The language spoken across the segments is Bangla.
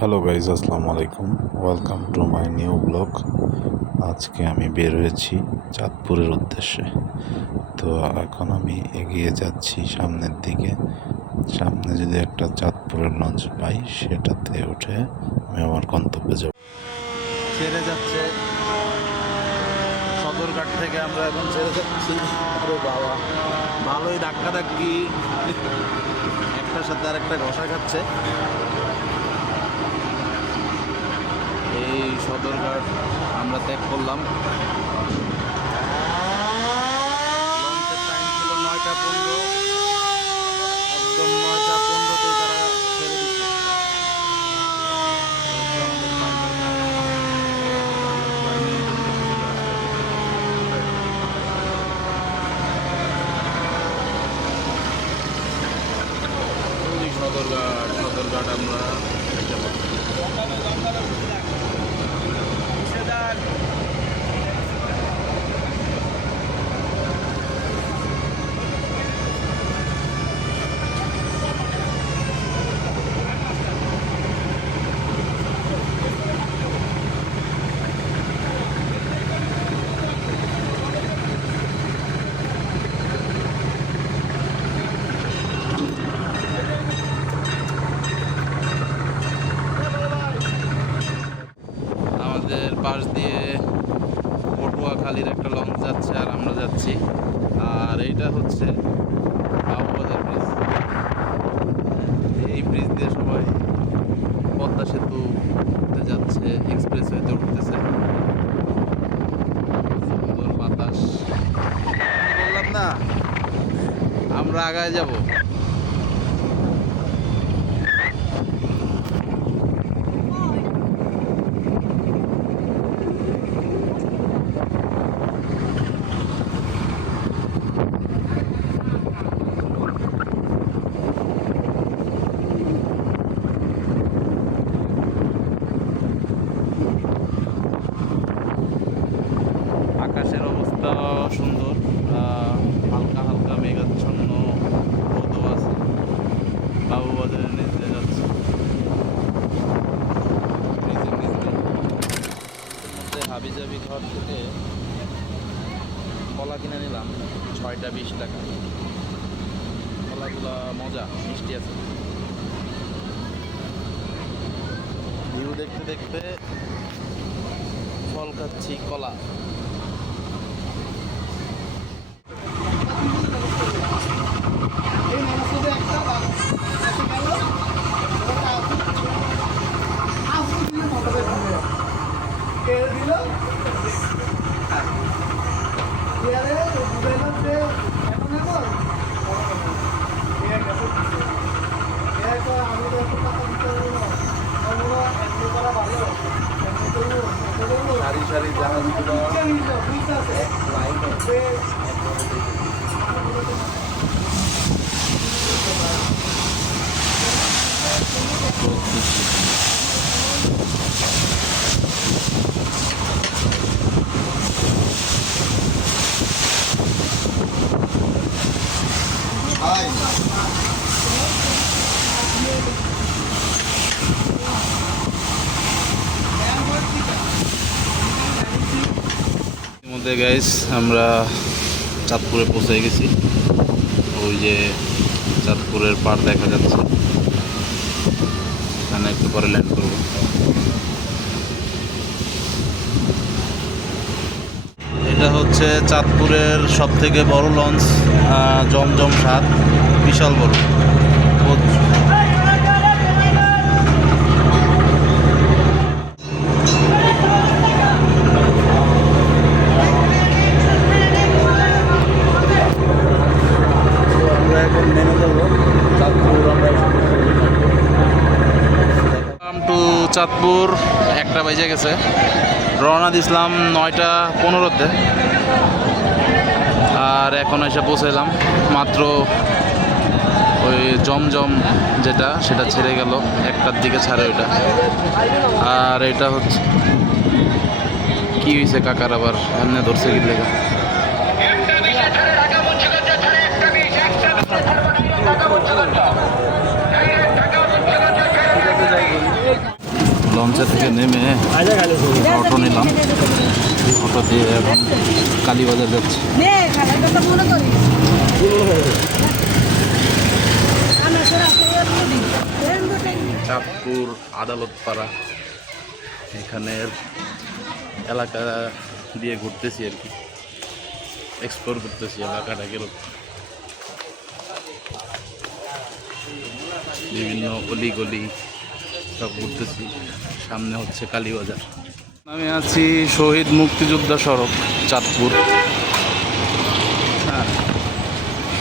হ্যালো গাইজ, আসসালামু আলাইকুম। Welcome to my new blog. আজকে আমি বের হয়েছি চাঁদপুরের উদ্দেশ্যে। তো এখন আমি এগিয়ে যাচ্ছি সামনের দিকে। সামনে যদি একটা চাঁদপুরের লঞ্চ পাই, সেটাতে উঠে আমি আমার গন্তব্যে যাব। ছেড়ে যাচ্ছে সদরঘাট থেকে, আমরা এখন ছেড়ে যাচ্ছি। আরে বাবা, ভালোই ধাক্কা ধাক্কি, একটার সাথে আর একটা ঘষা খাচ্ছে। এই সদরঘাট আমরা ত্যাগ করলাম। লঞ্চের টাইম ছিল 9টা 15, একদম 9টা 15তেই তারা ছেড়ে দিচ্ছে। সদরঘাট আমরা আমাদের পাশ দিয়ে পটুয়াখালীর একটা লঞ্চ যাচ্ছে আর আমরা যাচ্ছি। আর এইটা হচ্ছে বাবুবাজার ব্রিজ। এই ব্রিজ দিয়ে সবাই পদ্মা সেতুতে যাচ্ছে, এক্সপ্রেস ওয়েতে উঠতেছে। সুন্দর বাতাস। বললাম না আমরা আগায় যাব। আকাশের অবস্থা সুন্দর, হালকা হালকা মেঘাচ্ছন্ন রোদও আছে। বাবুবাজারের নিচ দিয়ে যাচ্ছে, ব্রিজের নিচ দিয়ে। মধ্যে হাবিজাবি ঘর থেকে কলা কিনে নিলাম 6টা 20 টাকা। কলাগুলা মজা, মিষ্টি আছে। ভিউ দেখতে দেখতে ফল খাচ্ছি, কলা। সারি সারি জাহাজগুলো মধ্যে গাইস আমরা চাঁদপুরে পৌঁছে গেছি। ওই যে চাঁদপুরের পাড় দেখা যাচ্ছে, এখানে একটু পরে ল্যান্ড করব। এটা হচ্ছে চাঁদপুরের সব থেকে বড় লঞ্চ, জমজম 7, বিশাল বড়। চাঁদপুর 1টা বেজে গেছে। রওনা দিছিলাম 9টা 15-তে, আর এখন এসে পৌঁছাইলাম মাত্র। ওই জমজম যেটা, সেটা ছেড়ে গেল 1টার দিকে, ছাড়ে ওইটা। আর এটা হচ্ছে কি হয়েছে কাকার, আবার এমনি ধরছে কি লেখা। লঞ্চে থেকে নেমে অটো নিলাম, অটো দিয়ে এখন কালীবাজার যাচ্ছি। চাঁদপুর আদালত পাড়া এখানের এলাকা দিয়ে ঘুরতেছি আর কি, এক্সপ্লোর করতেছি এলাকাটা কিরকম, বিভিন্ন অলি গলি সব ঘুরতেছি। সামনে হচ্ছে কালীবাজার। আমি আছি শহীদ মুক্তিযোদ্ধা সড়ক চাঁদপুর। হ্যাঁ,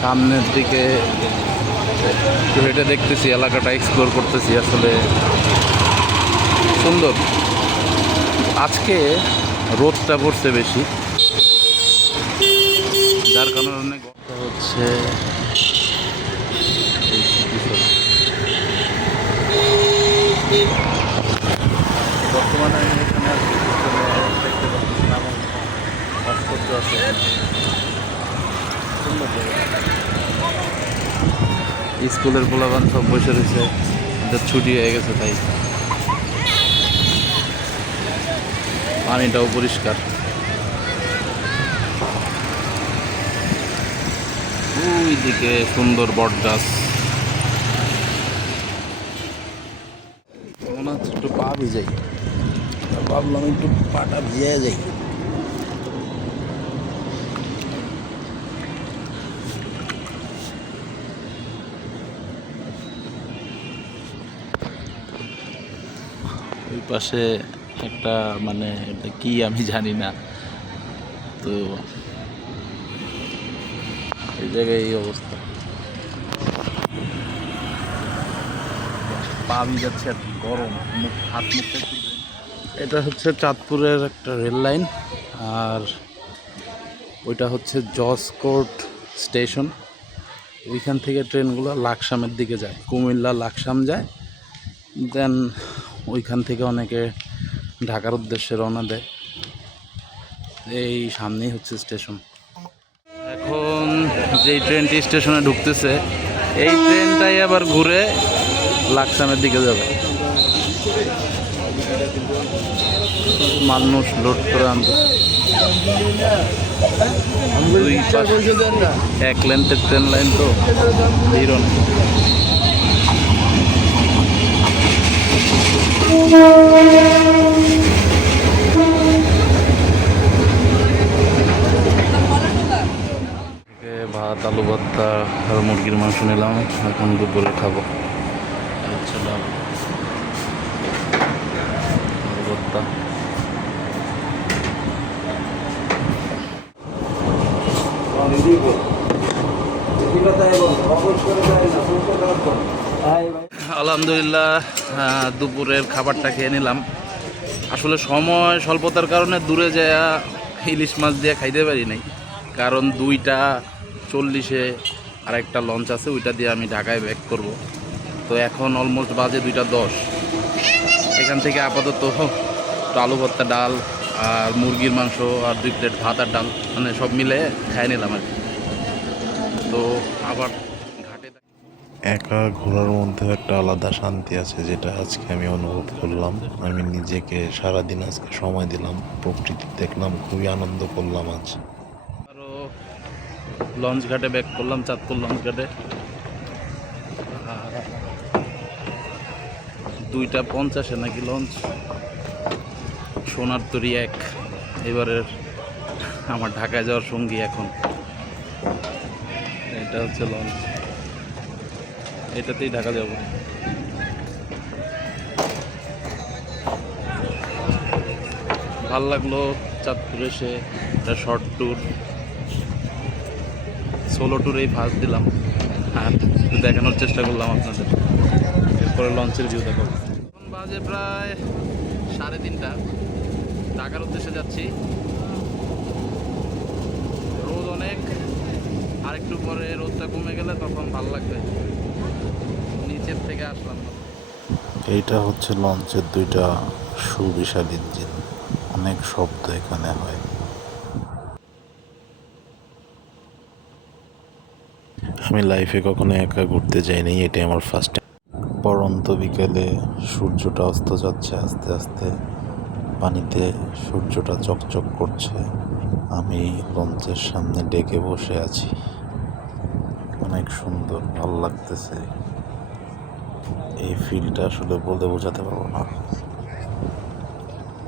সামনের দিকে একটু হেঁটে দেখতেছি, এলাকাটা এক্সপ্লোর করতেছি। আসলে সুন্দর। আজকে রোদটা পড়ছে বেশি, যার কারণে হচ্ছে এই বর্তমানে আমি এখানে আছি, দেখতে পাচ্ছি নানান ভাস্কর্য আছে, সুন্দর জায়গা। স্কুলের পোলাপান সব বসে রয়েছে, ওদের ছুটি হয়ে গেছে তাই। পানিটাও পরিষ্কার। ওই দিকে সুন্দর বট গাছ, মনে হচ্ছে একটু পা ভিজাই, ভাবলাম একটু পাটা ভিজে যাই। ওই পাশে একটা মানে এটা কি আমি জানি না, তো এই জায়গায় এই অবস্থা, পা ভিজাচ্ছে আর কি, গরম, মুখ হাত মুখটা একটু। এটা হচ্ছে চাঁদপুরের একটা রেল লাইন, আর ওইটা হচ্ছে জসকোর্ট স্টেশন। ওইখান থেকে ট্রেনগুলো লাকসামের দিকে যায়, কুমিল্লা লাকসাম যায়, দেন ওইখান থেকে অনেকে ঢাকার উদ্দেশ্যে রওনা দেয়। এই সামনেই হচ্ছে স্টেশন। এখন যেই ট্রেনটি স্টেশনে ঢুকতেছে, এই ট্রেনটাই আবার ঘুরে লাকসামের দিকে যাবে। মানুষ লোড করে আনতে, দুই পাশে এক লেন্থের ট্রেন লাইন, তো ভিড় অনেক। ভাত, আলু ভর্তা আর মুরগির মাংস নিলাম, এখন দুপুরে খাবো। আলু ভর্তা। আলহামদুলিল্লাহ, দুপুরের খাবারটা খেয়ে নিলাম। আসলে সময় স্বল্পতার কারণে দূরে যাওয়া ইলিশ মাছ দিয়ে খাইতে পারি নাই, কারণ 2:40 আর একটা লঞ্চ আছে, ওইটা দিয়ে আমি ঢাকায় ব্যাক করব। তো এখন অলমোস্ট বাজে 2:10। এখান থেকে আপাতত একটু আলু ভর্তা, ডাল আর মুরগির মাংস আর 2 প্লেট ভাত আর ডাল, মানে সব মিলে খাই নিলাম আর কি। তো আবার ঘাটে একা ঘোরার মধ্যে একটা আলাদা শান্তি আছে, যেটা আজকে আমি অনুভব করলাম। আমি নিজেকে সারাদিন আজকে সময় দিলাম, প্রকৃতি দেখলাম, খুবই আনন্দ করলাম আজ। আরও লঞ্চ ঘাটে ব্যাক করলাম, চাঁদপুর লঞ্চ ঘাটে। 2:50 নাকি লঞ্চ, সোনার তরী 1 এবারের আমার ঢাকায় যাওয়ার সঙ্গী। এখন এটা হচ্ছে লঞ্চ, এটাতেই ঢাকা যাব। ভাল লাগলো চাঁদপুরে এসে। একটা শর্ট ট্যুর, সোলো ট্যুর এই ফার্স্ট দিলাম, আর একটু দেখানোর চেষ্টা করলাম আপনাদের। এরপরে লঞ্চের ভিউ দেখাবো। এখন বাজে প্রায় 3:30, ঢাকার উদ্দেশ্যে যাচ্ছি। রোদ অনেক, আরেকটু পরে রোদটা কমে গেলে তখন ভালো লাগবে। নিচের থেকে আসলাম। এইটা হচ্ছে লঞ্চের 2টা সুবিশাল ইঞ্জিন, অনেক শব্দ এখানে হয়। আমি লাইফে কখনো একা ঘুরতে যাইনি, এটাই আমার ফার্স্ট টাইম। পরন্ত শান্ত বিকেলে সূর্যটা অস্ত যাচ্ছে আস্তে আস্তে, পানিতে সূর্যটা চকচক করছে। আমি লঞ্চের সামনে ডেকে বসে আছি, অনেক সুন্দর, ভালো লাগতেছে। এই ফিলটা আসলে বলে বোঝাতে পারবো না।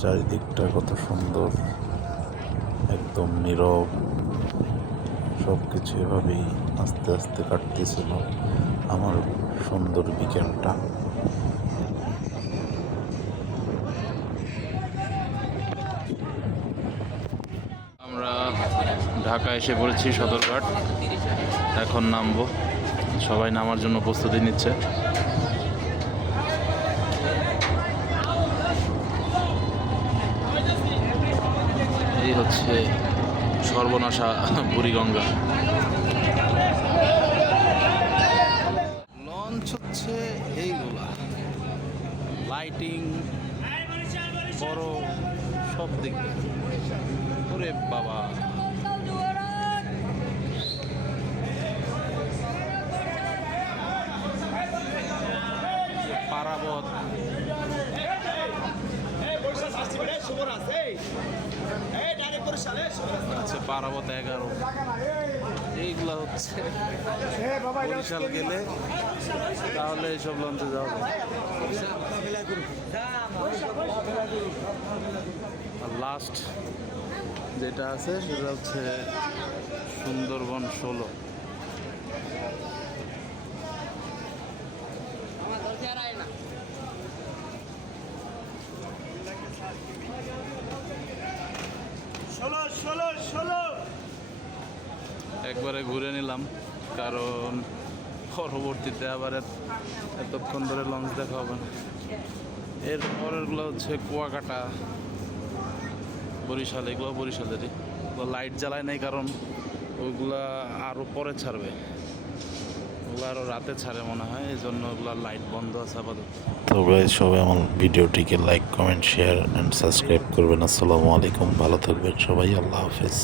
চারিদিকটা কত সুন্দর, একদম নীরব, সব কিছু এভাবেই আস্তে আস্তে কাটতেছিল আমার সুন্দর বিকেলটা। আমরা ঢাকা এসে পড়েছি সদরঘাট, এখন নামবো। সবাই নামার জন্য প্রস্তুতি নিচ্ছে। এই হচ্ছে সর্বনাশা বুড়িগঙ্গা। লঞ্চ হচ্ছে এইগুলা, লাইটিং বড়, সব দিক দিয়ে। ওরে বাবা, পারাবত, আচ্ছা পারাবত 11, এইগুলা হচ্ছে বরিশাল গেলে তাহলে এইসব লঞ্চে যাওয়া যায়। আর লাস্ট যেটা আছে সেটা হচ্ছে সুন্দরবন 16। একবারে ঘুরে নিলাম, কারণ পরবর্তীতে আবার এতক্ষণ ধরে লঞ্চ দেখা হবে না। এর পরেরগুলো হচ্ছে কুয়াকাটা, বরিশাল, এগুলো বরিশালেরই। লাইট জ্বালায় নাই কারণ ওইগুলা আরও পরে ছাড়বে, ওগুলো আরও রাতে ছাড়ে মনে হয়, এই জন্য ওগুলোর লাইট বন্ধ আছে আপাতত। তবে সবাই আমার ভিডিওটিকে like, comment, share and subscribe করবেন। আসসালামু আলাইকুম, ভালো থাকবেন সবাই, আল্লাহ হাফেজ।